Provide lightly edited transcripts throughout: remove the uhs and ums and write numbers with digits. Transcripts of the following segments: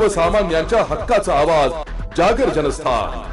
सर्वसामान्यांच्या हक्काचा आवाज जागर जनस्थान।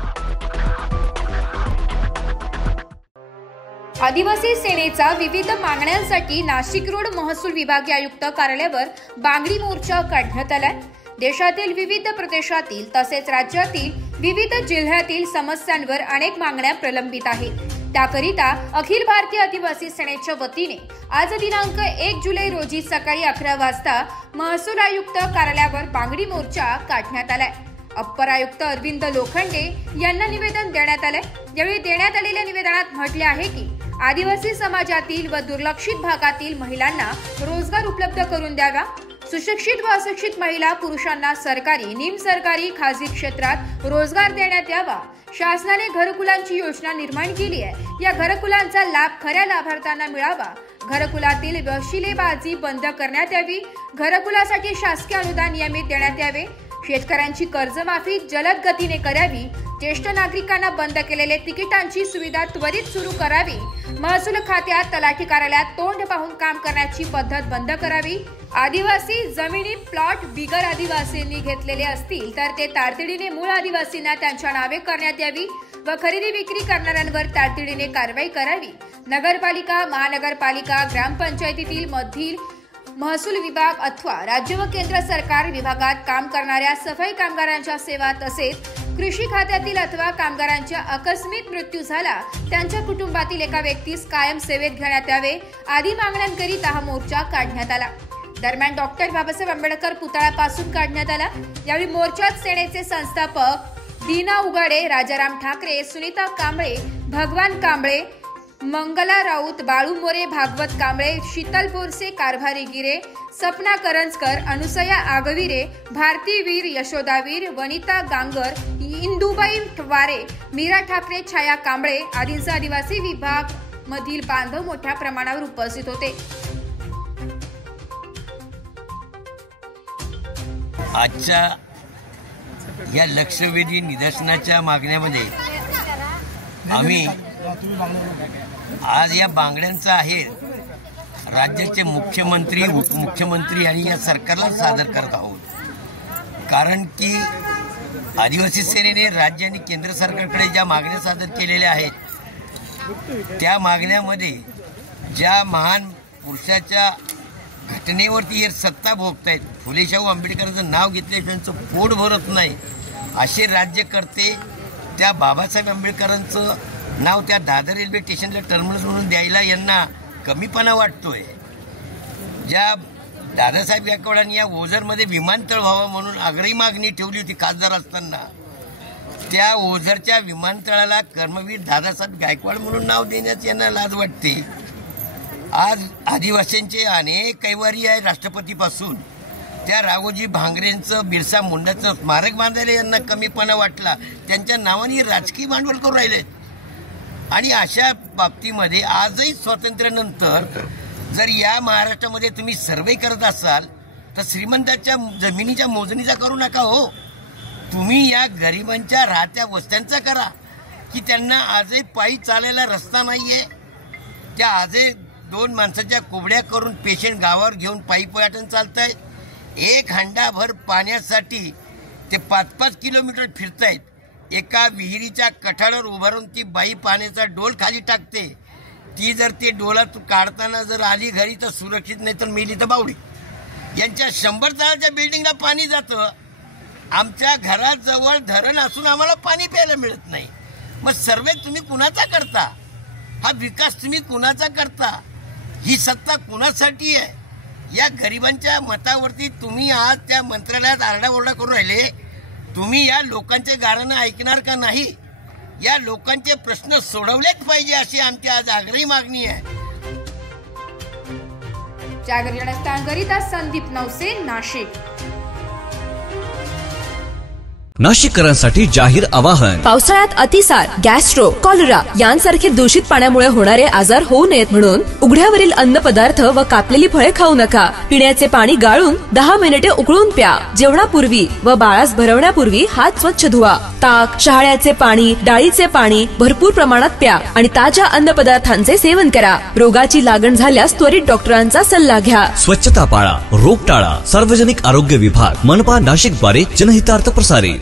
आदिवासी सेनेचा विविध मागण्यांसाठी नाशिक रोड महसूल विभागीय आयुक्त कार्यालयावर बांगडी मोर्चा काढण्यात आला। देशातील विविध प्रदेशातील तसेच राज्यातील विविध जिल्ह्यातील समस्यांवर अनेक मागण्या प्रलंबित आहेत। त्याकरिता अखिल भारतीय आदिवासी सेनेच्या वतीने आज दिनांक 1 जुलै रोजी सकाळी 11 वाजता महसूल आयुक्त कार्यालयावर बांगडी मोर्चा काढण्यात आलाय। अप्पर आयुक्त अरविंद लोखंडे यांना निवेदन देण्यात आले। यावेळी देण्यात आलेल्या निवेदनात म्हटले आहे की आदिवासी समाजातील व दुर्लक्षित भागातील महिलांना रोजगार उपलब्ध करून द्यावा। सुशिक्षित व अशिक्षित महिला पुरुषांना सरकारी, निमसरकारी, खासगी क्षेत्रात रोजगार देण्यात यावा। शासनाने घरकुलांची योजना निर्माण केली आहे। या घरकुलांचा लाभ खऱ्या लाभार्थ्यांना मिळावा। घरकुलातील वशिलेबाजी बंद करण्यात यावी। घरकुलासाठी शासकीय अनुदान नियमित देण्यात यावे। शेतकऱ्यांची कर्जमाफी जलद गतीने करावी। ज्येष्ठ नागरिकांना बंद केलेले तिकिटांची सुविधा त्वरित सुरू करावी। महसूल खात्यात तलाठी कार्यालयात तोंड पाहून काम करण्याची पद्धत बंद करावी। आदिवासी जमिनी प्लॉट बिगर आदिवासींनी घेतलेले असतील तर ते तातडीने मूळ आदिवासींना त्यांच्या नावे करण्यात यावी व खरेदी विक्री करणाऱ्यांवर तातडीने कारवाई करावी। नगरपालिका, महानगरपालिका, ग्रामपंचायतीतील मधील महसूल विभाग अथवा राज्य व केंद्र सरकार विभागात काम करणाऱ्या सफाई कामगारांच्या सेवा तसेच कृषी खात्यातील अथवा कामगारांच्या आकस्मिक मृत्यू झाला त्यांच्या कुटुंबातील एका व्यक्तीस कायम सेवेत घेण्यात यावे आदी मागण्यांकरिता हा मोर्चा काढण्यात आला। दरम्यान डॉक्टर बाबासाहेब आंबेडकर पुतळ्यापासून काढण्यात आला। यावेळी मोर्चात सेनेचे संस्थापक दीना उगाडे, राजाराम ठाकरे, सुनीता कांबळे, भगवान कांबळे, मंगला राऊत, बाळू मोरे, भागवत कांबळे, शीतल बोरसे, कारभारी गिरे, सपना करंजकर, अनुसया आगविरे, भारती वीर, यशोदावीर, वनिता गांगर, इंदुबाई वारे, मीरा ठाकरे, छाया कांबळे आदींसह आदिवासी विभाग मधील बांधव मोठ्या प्रमाणावर उपस्थित होते। आजच्या या लक्षवेधी निदर्शनाच्या मागण्यामध्ये आम्ही आज या बांगड्यांचा आहे राज्याचे मुख्यमंत्री, उपमुख्यमंत्री आणि या सरकारला सादर करत आहोत। कारण की आदिवासी सेनेने राज्य आणि केंद्र सरकारकडे ज्या मागण्या सादर केलेल्या आहेत त्या मागण्यामध्ये ज्या महान पुरुषाच्या घटनेवरती हे सत्ता भोगतायत, फुले शाहू आंबेडकरांचं नाव घेतले त्यांचं पोट भरत नाही असे राज्यकर्ते त्या बाबासाहेब आंबेडकरांचं नाव त्या दादर रेल्वे स्टेशनला टर्मिनस म्हणून द्यायला यांना कमीपणा वाटतोय। ज्या दादासाहेब गायकवाडांनी या ओझरमध्ये विमानतळ व्हावं म्हणून आग्रही मागणी ठेवली होती खासदार असताना, त्या ओझरच्या विमानतळाला कर्मवीर दादासाहेब गायकवाड म्हणून नाव देण्यास यांना लाज वाटते। आज आदिवासींचे अनेक कैवारी आहे, राष्ट्रपतीपासून त्या राघोजी भांगरेंचं, बिरसा मुंडाचं स्मारक बांधायला यांना कमीपणा वाटला। त्यांच्या नावाने राजकीय भांडवल करून राहिले आणि अशा बाबतीमध्ये आजही स्वातंत्र्यानंतर जर या महाराष्ट्रामध्ये तुम्ही सर्वे करत असाल तर श्रीमंताच्या जमिनीच्या मोजणीचा करू नका हो, तुम्ही या गरिबांच्या राहत्या वस्त्यांचा करा की त्यांना आजही पायी चालायला रस्ता नाहीये। त्या आजही 2 माणसाच्या कोबड्या करून पेशंट गावावर घेऊन पायी पर्यटन चालतायत। एक हंडाभर पाण्यासाठी ते 5-5 किलोमीटर फिरतायत। एका विहिरीच्या कठाडावर उभारून ती बाई पाण्याचा डोल खाली टाकते। ती जर ते डोलात काढताना जर आली घरी तर सुरक्षित, नाही तर मेली तर बावडी। यांच्या 100 तळाच्या बिल्डिंगला पाणी जातं, आमच्या घराजवळ धरण असून आम्हाला पाणी प्यायला मिळत नाही। मग सर्वे तुम्ही कुणाचा करता? हा विकास तुम्ही कुणाचा करता? ही सत्ता कुणासाठी आहे? या गरिबांच्या मतावरती तुम्ही आज त्या मंत्रालयात आरडाओरडा करून राहिले। तुम्ही या लोकांचे गाणं ऐकणार का नाही? या लोकांचे प्रश्न सोडवलेच पाहिजे अशी आमची आज आग्रही मागणी आहे। जागर जनस्थान करिता संदीप नवसे, नाशिक। नाशिककरांसाठी जाहीर आवाहन. पावसाळ्यात अतिसार, गॅस्ट्रो, कॉलरा यांसारखे दूषित पाण्यामुळे होणारे आजार होऊ नयेत म्हणून उघड्यावरील अन्न पदार्थ व कापलेली फळे खाऊ नका. पिण्याचे पाणी गाळून 10 मिनिटे उकळून प्या. जेवणापूर्वी व बाळास भरवण्यापूर्वी हात स्वच्छ धुवा. ताक, शहाळ्याचे पाणी, डाळीचे पाणी भरपूर प्रमाणात प्या आणि ताज्या अन्न पदार्थांचे सेवन करा. रोगाची लागण झाल्यास त्वरित डॉक्टरांचा सल्ला घ्या. स्वच्छता पाळा, रोग टाळा. सार्वजनिक आरोग्य विभाग, मनपा नाशिक द्वारे जनहितार्थ प्रसारित.